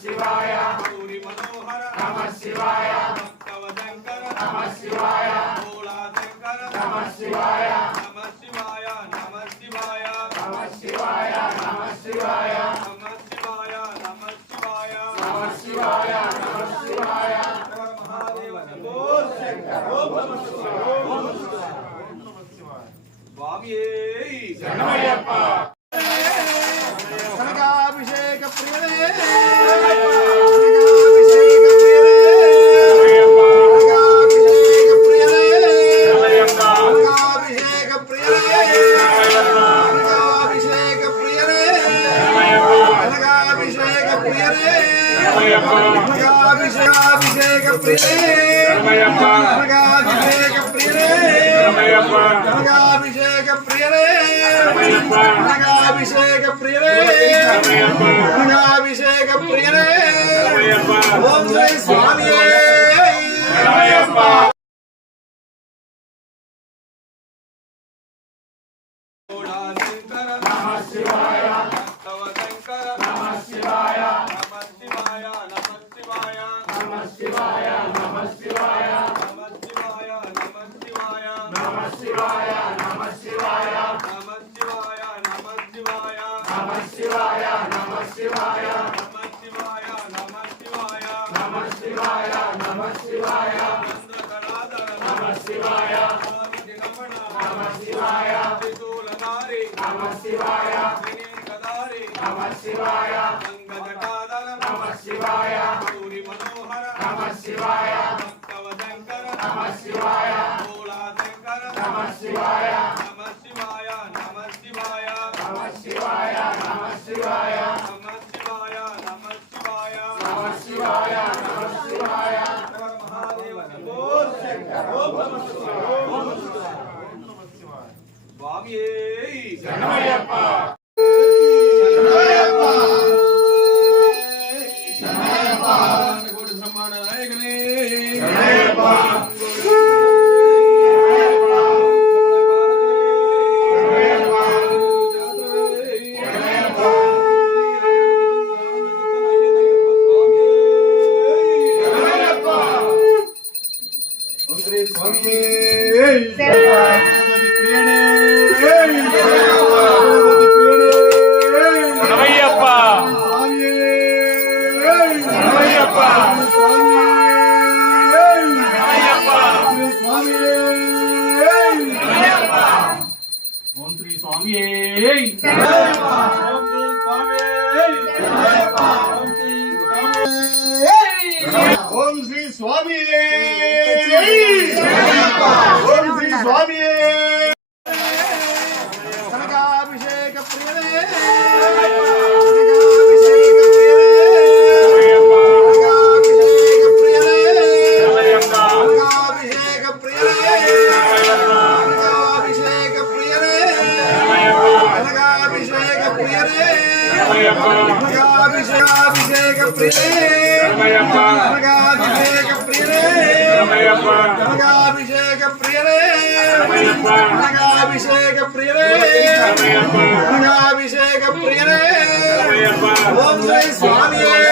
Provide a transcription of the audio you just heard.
శివాయ గౌరి మనోహర నమః శివాయ భక్తవశంకర నమః శివాయ భోళా శంకర నమః శివాయ నమః శివాయ నమః శివాయ నమః శివాయ నమః శివాయ నమః శివాయ నమః శివాయ నమః శివాయ నమః శివాయ మహాదేవ శంభో శంకర ఓం నమః శివాయ ఓం నమః శివాయ స్వామియే శరణమయ్యప్ప కనకాభిషేక ప్రియనే అభిషేక ప్రియనే ఓం శ్రీ స్వామియే భోళా శంకర నమః శివాయ భక్తవశంకర నమః శివాయ నమః శివాయ నమః శివాయ నమః శివాయ నమః శివాయ నమః శివాయ నమః శివాయ నమః శివాయ నమః శివాయ నమః శివాయ నమః శివాయ నమః శివాయ నమః శివాయ నమః శివాయ నమః శివాయ నమః శివాయ నమః శివాయ చంద్రకళాధర నమః శివాయ స్వామి రమణ నమః శివాయ త్రిశూలధారి నమః శివాయ త్రినేత్రధారి నమః శివాయ గంగజటాధర నమః శివాయ గౌరి మనోహర నమః శివాయ భక్తవశంకర నమః శివాయ భోళా శంకర నమః శివాయ నమః శివాయ నమః శివాయ నమః శివాయ నమః శివాయ నమః శివాయ నమః శివాయ నమః శివాయ నమః శివాయ మహాదేవ శంభో శంకర ఓం నమః శివాయ ఓం నమః శివాయ స్వామియే శరణమయ్యప్ప కోటి బ్రహ్మాండ నాయకులే శరణమయ్యప్ప శరణమయ్యప్ప ఓం శ్రీ స్వామియే ఓం శ్రీ స్వామియే ఓం శ్రీ స్వామియే కనకాభిషేక ప్రియనే ఓం శ్రీ స్వామియే